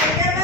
Thank you.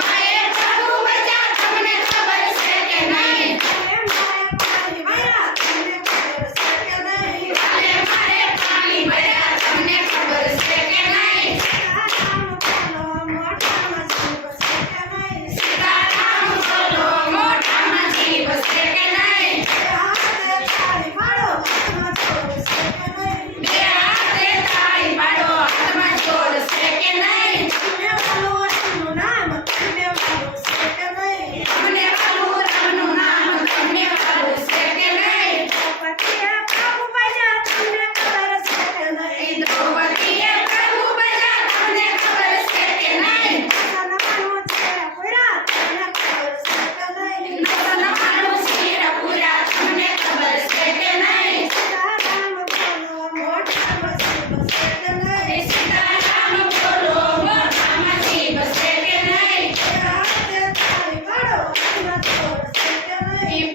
Amen.